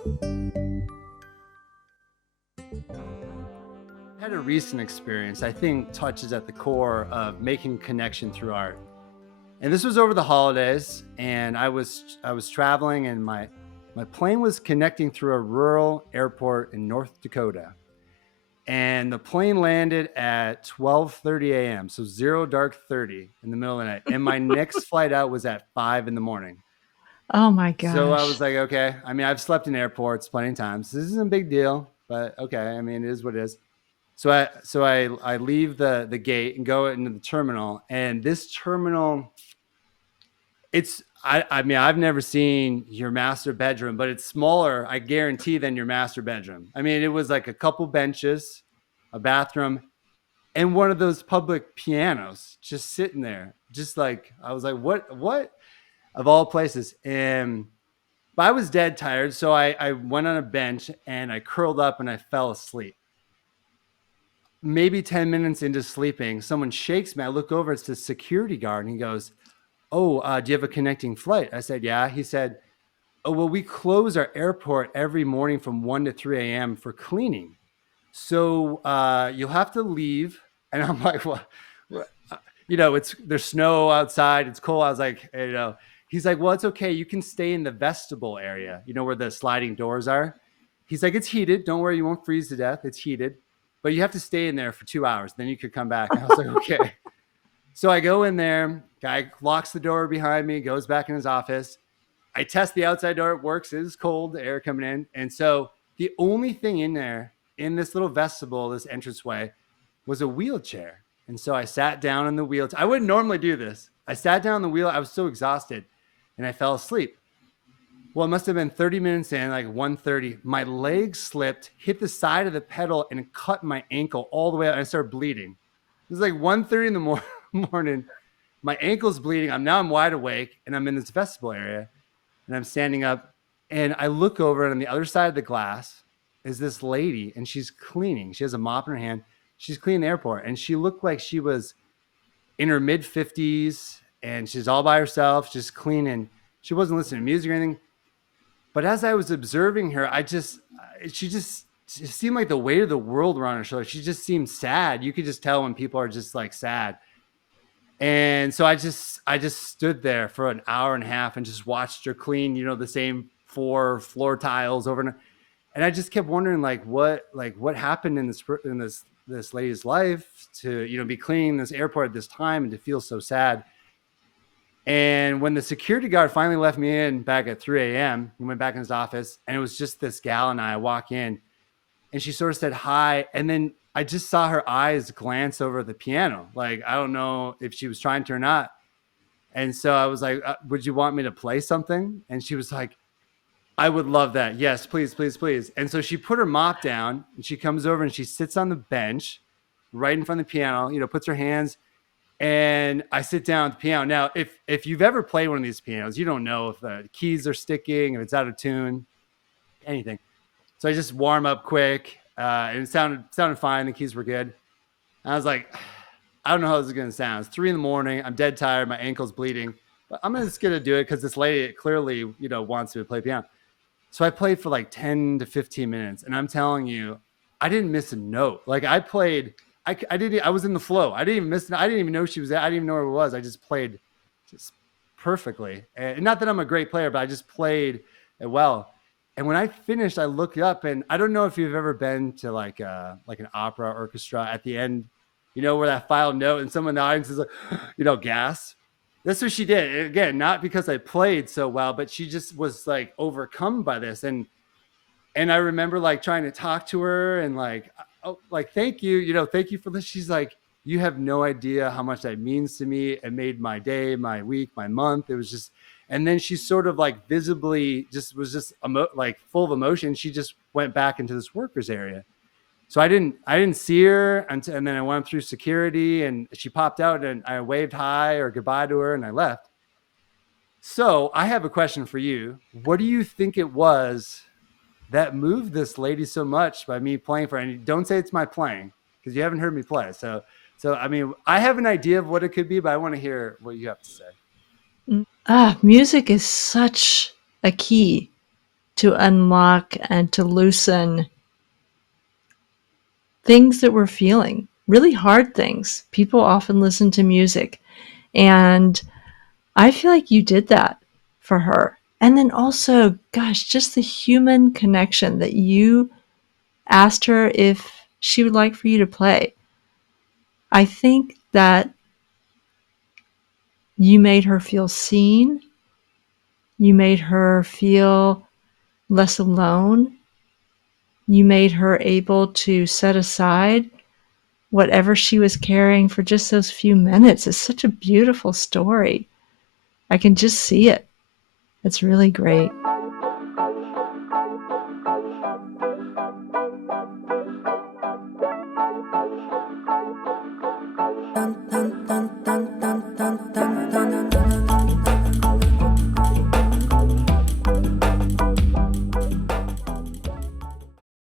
I had a recent experience I think touches at the core of making connection through art. And this was over the holidays, and I was traveling, and my plane was connecting through a rural airport in North Dakota. And the plane landed at 12:30 a.m. So 0 dark 30 in the middle of the night. And my next flight out was at 5 in the morning. Oh my So I was gosh. like, okay. I mean, I've slept in airports plenty of times. This isn't a big deal, but okay. I mean, it is what it is. So I leave the gate and go into the terminal, and this terminal, I mean, I've never seen your master bedroom, but it's smaller, I guarantee, than your master bedroom. I mean, it was like a couple benches, a bathroom, and one of those public pianos just sitting there. Just like, I was like, what of all places? And but I was dead tired, so I went on a bench and I curled up and I fell asleep. Maybe 10 minutes into sleeping, someone shakes me. I look over, it's the security guard, and he goes, "Oh, do you have a connecting flight?" I said, "Yeah." He said, "Oh, well, we close our airport every morning from 1 to 3 a.m. for cleaning. So you'll have to leave." And I'm like, what? It's there's snow outside. It's cold. I was like, he's like, "Well, it's okay. You can stay in the vestibule area, where the sliding doors are." He's like, "It's heated. Don't worry. You won't freeze to death. It's heated. But you have to stay in there for 2 hours. Then you could come back." And I was like, "Okay." So I go in there, guy locks the door behind me, goes back in his office. I test the outside door, it works, it is cold, the air coming in. And so the only thing in there, in this little vestibule, this entranceway, was a wheelchair. And so I sat down in the wheelchair. I wouldn't normally do this. I sat down on the wheel, I was so exhausted, and I fell asleep. Well, it must have been 30 minutes in, like 1:30. My leg slipped, hit the side of the pedal, and it cut my ankle all the way out. And I started bleeding. It was like 1:30 in the morning. My ankle's bleeding. I'm wide awake, and I'm in this vestibule area, and I'm standing up, and I look over, and on the other side of the glass is this lady, and she's cleaning. She has a mop in her hand. She's cleaning the airport, and she looked like she was in her mid 50s, and she's all by herself, just cleaning. She wasn't listening to music or anything. But as I was observing her, she seemed like the weight of the world were on her shoulders. She just seemed sad. You could just tell when people are just like sad. And so I just stood there for an hour and a half and just watched her clean, the same four floor tiles over and I just kept wondering what happened in this lady's life to, be cleaning this airport at this time and to feel so sad. And when the security guard finally left me in back at 3 a.m., we went back in his office, and it was just this gal and I walk in, and she sort of said hi. And then I just saw her eyes glance over the piano. Like, I don't know if she was trying to or not. And so I was like, would you want me to play something? And she was like, I would love that. Yes, please, please, please. And so she put her mop down, and she comes over and she sits on the bench right in front of the piano, puts her hands, and I sit down at the piano. Now, if you've ever played one of these pianos, you don't know if the keys are sticking, if it's out of tune, anything. So I just warm up quick, and it sounded fine. The keys were good. And I was like, I don't know how this is going to sound. It's 3 in the morning. I'm dead tired. My ankle's bleeding, but I'm just going to do it because this lady clearly, wants me to play piano. So I played for like 10 to 15 minutes, and I'm telling you, I didn't miss a note. Like I played, I was in the flow. I didn't even miss. I didn't even know she was there. I didn't even know where it was. I just played just perfectly. And not that I'm a great player, but I just played it well. And when I finished, I looked up, and I don't know if you've ever been to like an opera orchestra at the end, where that final note and someone in the audience is like, gas. That's what she did. Again, not because I played so well, but she just was like overcome by this. And I remember like trying to talk to her and like, oh, like, thank you, thank you for this. She's like, you have no idea how much that means to me. It made my day, my week, my month. It was just, and then she sort of like visibly just was just like full of emotion. She just went back into this workers area. So I didn't see her until, and then I went through security, and she popped out, and I waved hi or goodbye to her, and I left. So I have a question for you. What do you think it was that moved this lady so much by me playing for her? And don't say it's my playing, because you haven't heard me play. So I mean, I have an idea of what it could be, but I want to hear what you have to say. Music is such a key to unlock and to loosen things that we're feeling, really hard things. People often listen to music, and I feel like you did that for her. And then also, gosh, just the human connection that you asked her if she would like for you to play. I think that you made her feel seen. You made her feel less alone. You made her able to set aside whatever she was carrying for just those few minutes. It's such a beautiful story. I can just see it. It's really great.